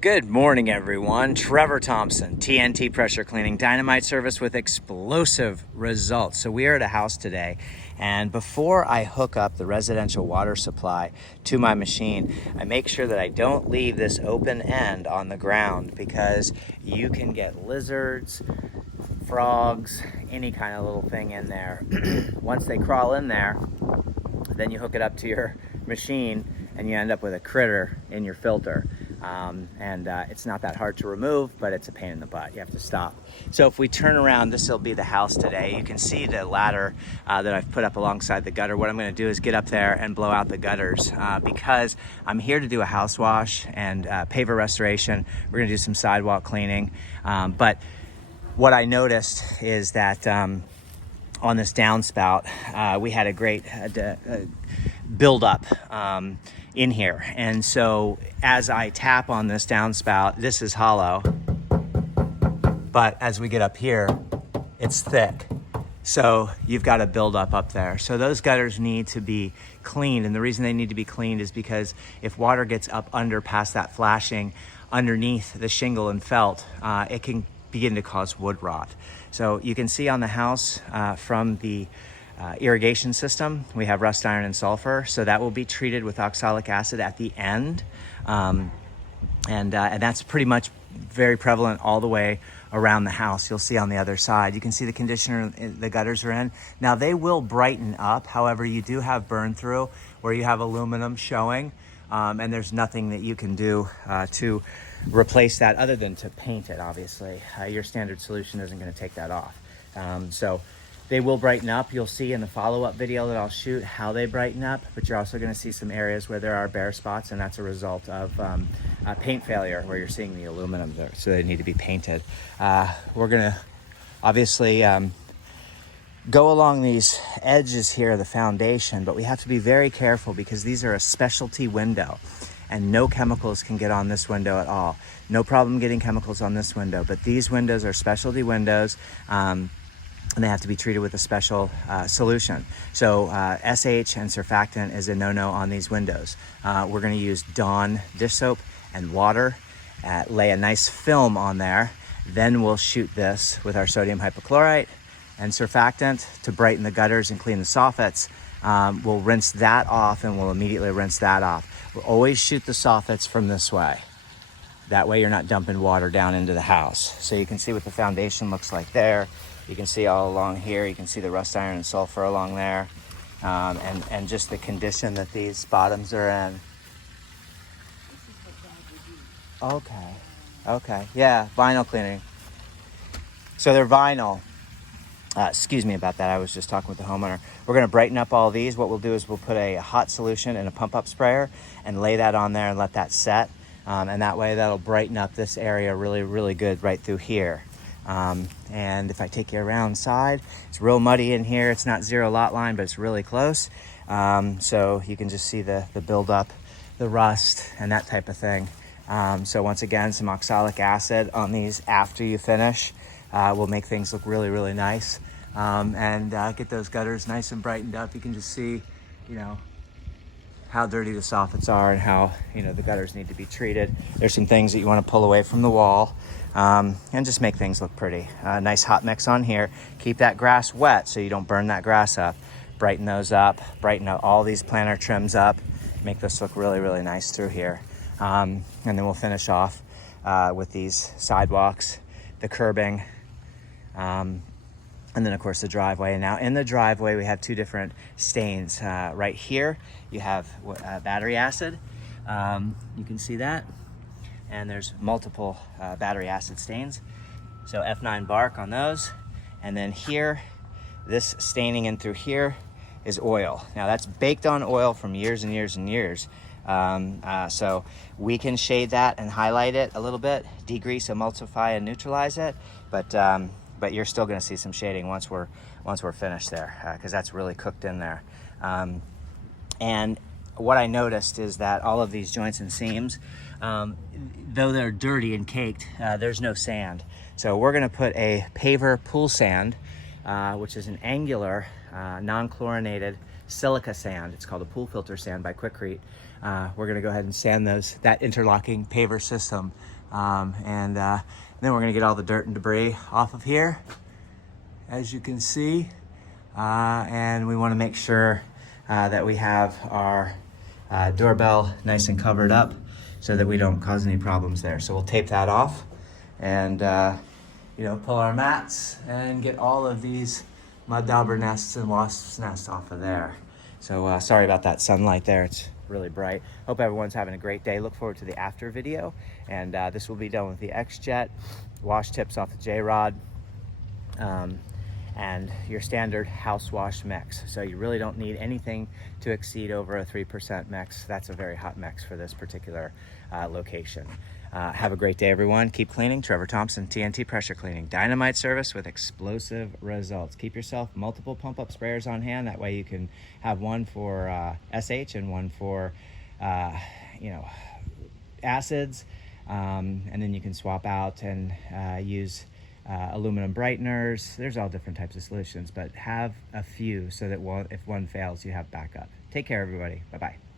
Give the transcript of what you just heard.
Good morning, everyone. Trevor Thompson, TNT Pressure Cleaning, dynamite service with explosive results. So we are at a house today, and before I hook up the residential water supply to my machine, I make sure that I don't leave this open end on the ground because you can get lizards, frogs, any kind of little thing in there. Once they crawl in there, then you hook it up to your machine and you end up with a critter in your filter. It's not that hard to remove, but it's a pain in the butt. You have to stop. So if we turn around, this will be the house today. You can see the ladder that I've put up alongside the gutter. What I'm going to do is get up there and blow out the gutters because I'm here to do a house wash and paver restoration. We're going to do some sidewalk cleaning. But what I noticed is that on this downspout, we had a great buildup in here. And so as I tap on this downspout, this is hollow, but as we get up here, it's thick. So you've got a buildup up there. So those gutters need to be cleaned. And the reason they need to be cleaned is because if water gets up under past that flashing underneath the shingle and felt, it can begin to cause wood rot. So you can see on the house from the irrigation system, we have rust iron and sulfur, so that will be treated with oxalic acid at the end, and that's pretty much very prevalent all the way around the house. You'll see on the other side, you can see the conditioner the gutters are in. Now they will brighten up, however you do have burn through where you have aluminum showing, and there's nothing that you can do to replace that other than to paint it. Obviously your standard solution isn't going to take that off, so they will brighten up. You'll see in the follow-up video that I'll shoot how they brighten up, but you're also going to see some areas where there are bare spots, and that's a result of paint failure where you're seeing the aluminum there, so they need to be painted. We're going to obviously go along these edges here of the foundation, but we have to be very careful because these are a specialty window and no chemicals can get on this window at all. No problem getting chemicals on this window, but these windows are specialty windows, and they have to be treated with a special solution. So SH and surfactant is a no-no on these windows. We're going to use Dawn dish soap and water, lay a nice film on there, then we'll shoot this with our sodium hypochlorite and surfactant to brighten the gutters and clean the soffits. We'll rinse that off and we'll immediately rinse that off. We'll always shoot the soffits from this way. That way you're not dumping water down into the house. So you can see what the foundation looks like there. You can see all along here, you can see the rust iron and sulfur along there, and just the condition that these bottoms are in. Okay, yeah, vinyl cleaning. So they're vinyl. Excuse me about that, I was just talking with the homeowner. We're gonna brighten up all these. What we'll do is we'll put a hot solution in a pump up sprayer and lay that on there and let that set. And that way that'll brighten up this area really, really good right through here. And if I take you around side, it's real muddy in here. It's not zero lot line, but it's really close. So you can just see the buildup, the rust, and that type of thing. So once again, some oxalic acid on these after you finish will make things look really, really nice. And get those gutters nice and brightened up. You can just see, how dirty the soffits are and how, the gutters need to be treated. There's some things that you want to pull away from the wall. And just make things look pretty. Nice hot mix on here. Keep that grass wet so you don't burn that grass up. Brighten those up. Brighten all these planter trims up. Make this look really, really nice through here. And then we'll finish off with these sidewalks, the curbing, and then of course the driveway. And now in the driveway we have two different stains. Right here you have battery acid. You can see that. And there's multiple battery acid stains. So F9 bark on those. And then here, this staining in through here is oil. Now that's baked on oil from years and years and years. So we can shade that and highlight it a little bit, degrease, emulsify, and neutralize it. But you're still gonna see some shading once we're finished there, because that's really cooked in there. And what I noticed is that all of these joints and seams, though they're dirty and caked, there's no sand. So we're gonna put a paver pool sand, which is an angular, non-chlorinated silica sand. It's called a pool filter sand by Quikrete. we're gonna go ahead and sand that interlocking paver system. And then we're gonna get all the dirt and debris off of here, as you can see. And we wanna make sure that we have our doorbell nice and covered up so that we don't cause any problems there. So we'll tape that off and pull our mats and get all of these mud dauber nests and wasps nests off of there. So sorry about that sunlight there. It's really bright. Hope everyone's having a great day. Look forward to the after video. And this will be done with the X-Jet, wash tips off the J-Rod, and your standard house wash mix. So you really don't need anything to exceed over a 3% mix. That's a very hot mix for this particular location. Have a great day, everyone. Keep cleaning. Trevor Thompson, TNT Pressure Cleaning. Dynamite service with explosive results. Keep yourself multiple pump-up sprayers on hand. That way you can have one for SH and one for, acids. And then you can swap out and use aluminum brighteners. There's all different types of solutions, but have a few so that if one fails, you have backup. Take care, everybody. Bye-bye.